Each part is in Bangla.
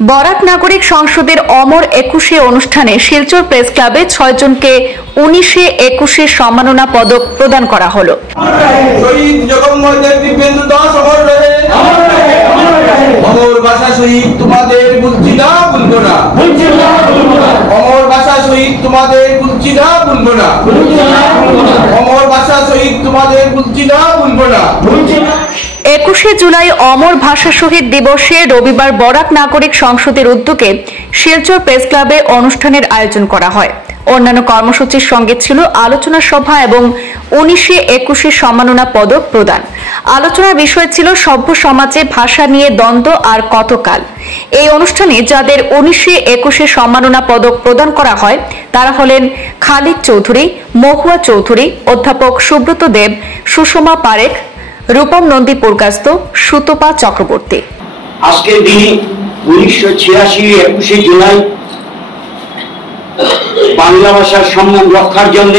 বরাক নাগরিক সংসদের অমর ২১ অনুষ্ঠানে শিলচর প্রেস ক্লাবে ৬ জনকে ১৯-২১ সম্মাননা পদক প্রদান করা হলো। শহীদ জগন্নাথের দিব্যেন্দু দাস অমর রহে, অমর ভাষা শহীদ তোমাদের ভুলছি না, ভুলবো না। অমর ভাষা শহীদ তোমাদের ভুলছি না, ভুলবো না। অমর ভাষা শহীদ তোমাদের ভুলছি না, ভুলবো না। ২১ জুলাই অমর ভাষা শহীদ দিবসে রবিবার বরাক নাগরিক সংসদের উদ্যোগে শিলচর প্রেস ক্লাবে অনুষ্ঠানের আয়োজন করা হয়। অন্যান্য কর্মসূচির সঙ্গে ছিল আলোচনা সভা এবং ১৯-২১ সম্মাননা পদক প্রদান। আলোচনার বিষয় ছিল সভ্য সমাজে ভাষা নিয়ে দ্বন্দ্ব আর কতকাল। এই অনুষ্ঠানে যাদের ১৯-২১ সম্মাননা পদক প্রদান করা হয় তারা হলেন খালিদ চৌধুরী, মহুয়া চৌধুরী, অধ্যাপক সুব্রত দেব, সুষমা পারেখ, রূপম নন্দী পুরকাস্ত, সুতপা চক্রবর্তী। আজকের দিনে ১৯৮৬ জুলাই বাংলা ভাষার সম্মান রক্ষার জন্য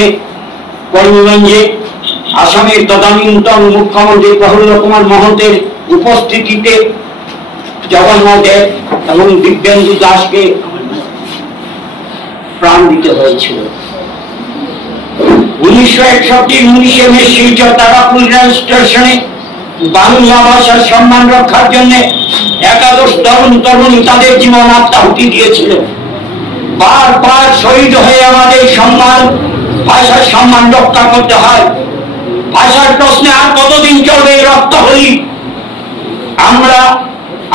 করিমগঞ্জে আসামের তদানীন্তন মুখ্যমন্ত্রী প্রফুল্ল কুমার মহন্তের উপস্থিতিতে জগন্নাথ দেব এবং দিব্যেন্দু দাসকে প্রাণ দিতে হয়েছিল। ১৯৬১ মে শিলচর তারাপুর রেল স্টেশনে বাংলা ভাষার সম্মান রক্ষার জন্য ১১ তরুণ তরুণী তাদের জীবন আত্মাহুতি দিয়েছিলেন। বারবার শহীদ হয়ে আমাদের সম্মান, ভাষার সম্মান রক্ষা করতে হয়। ভাষার প্রশ্নে আর কতদিন চলবে এই রক্তহলি? আমরা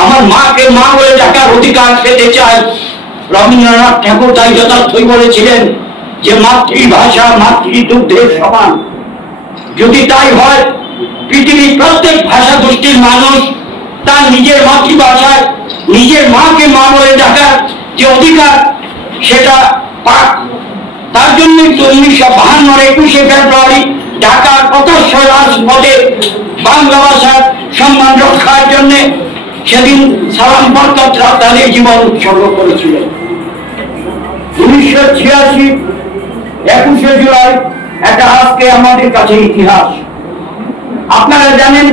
আমার মাকে মা বলে ডাকার অধিকার পেতে চাই। রবীন্দ্রনাথ ঠাকুর তাই যথার্থই বলেছিলেন যে মাতৃভাষা মাতৃদুগ্ধের সমান। যদি তাই হয়, পৃথিবীর প্রত্যেক ভাষা গোষ্ঠীর মানুষ তার নিজের মাতৃভাষায় নিজের মাকে মা বলে ডাকার যে অধিকার সেটা পাক। তার জন্য ১৯৫২ ২১ ফেব্রুয়ারি ঢাকার প্রকাশ্য রাজপথে বাংলা ভাষার সম্মান রক্ষার জন্য সেদিন সালাম বরকতরা তাদের জীবন উৎসর্গ করেছিলেন। ১৯৮৬ ২১ জুলাই এটা আজকে আমাদের কাছে ইতিহাস। আপনারা জানেন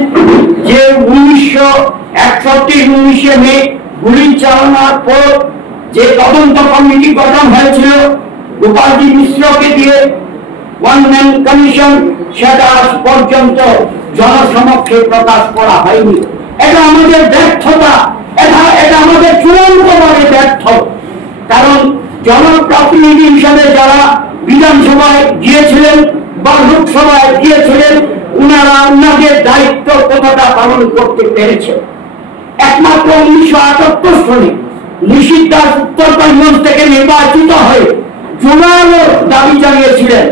যে ১৯৬১ মে গুলি চালানোর পর যে তদন্ত কমিটি গঠন হয়েছিল গোপালজি মিশ্রকে দিয়ে, ওয়ান ম্যান কমিশন, সেটা আজ পর্যন্ত জনসমক্ষে প্রকাশ করা হয়নি। এটা আমাদের ব্যর্থতা, এটা আমাদের চূড়ান্তভাবে ব্যর্থ। কারণ জনপ্রতিনিধি হিসাবে যারা বিধানসভায় গিয়েছিলেন বা লোকসভায় গিয়েছিলেন, উনারা উনাদের দায়িত্ব কতটা পালন করতে পেরেছে। একমাত্র ১৯৭৮ সালে নিশীথ দাস উত্তরগঞ্জ থেকে নির্বাচিত হয়ে জোরালো দাবি জানিয়েছিলেন।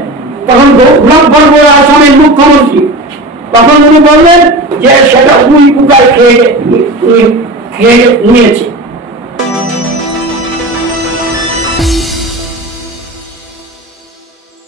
তখন গোলাপ বর্মা আসামের মুখ্যমন্ত্রী, তখন উনি বললেন যে সেটা উই পোকায় খেয়ে নিয়েছে।